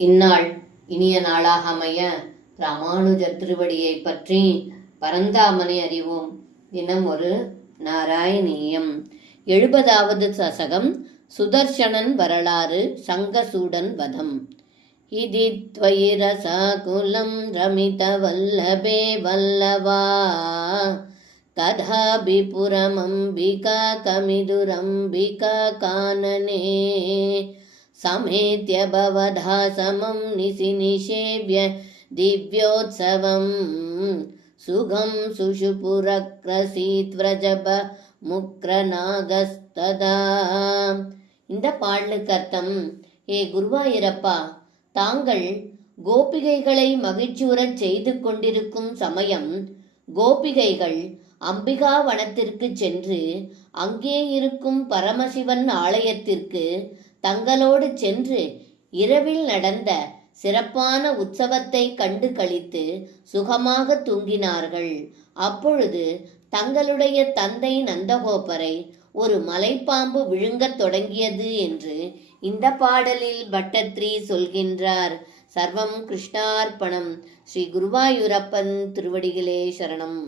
இந்நாள் இனிய நாளாக அமைய ராமானுஜர் திருவடியை பற்றி பரந்தாமனை அறிவோம். தினம் ஒரு நாராயணீயம். 70வது சசகம். சுதர்சனன் வரலாறு. சங்கசூடன் வதம். இதி த்வயிரசாகுலம் ரமித வல்லபே வல்லவா ததாபி புரமம்பிகா கமிதுரம்பிகா கானனே சமேத்ய பவதா சமம் நிசிநிஷேவ்ய திவ்யோத்சவம் சுகம் சுஷுபுரக்ரசீத் விரஜப முக்ரநாகஸ்ததா. இந்த பாடலுக்கு அர்த்தம்: ஏ குருவாயூரப்பா, தாங்கள் கோபிகைகளை மகிழ்ச்சியுறச் செய்து கொண்டிருக்கும் சமயம் கோபிகைகள் அம்பிகா வனத்திற்கு சென்று அங்கே இருக்கும் பரமசிவன் ஆலயத்திற்கு தங்களோடு சென்று இரவில் நடந்த சிறப்பான உற்சவத்தை கண்டு களித்து சுகமாக தூங்கினார்கள். அப்பொழுது தங்களுடைய தந்தை நந்தகோபரை ஒரு மலைப்பாம்பு விழுங்கத் தொடங்கியது என்று இந்த பாடலில் பட்டத்ரி சொல்கின்றார். சர்வம் கிருஷ்ணார்ப்பணம். ஸ்ரீ குருவாயூரப்பன் திருவடிகளே சரணம்.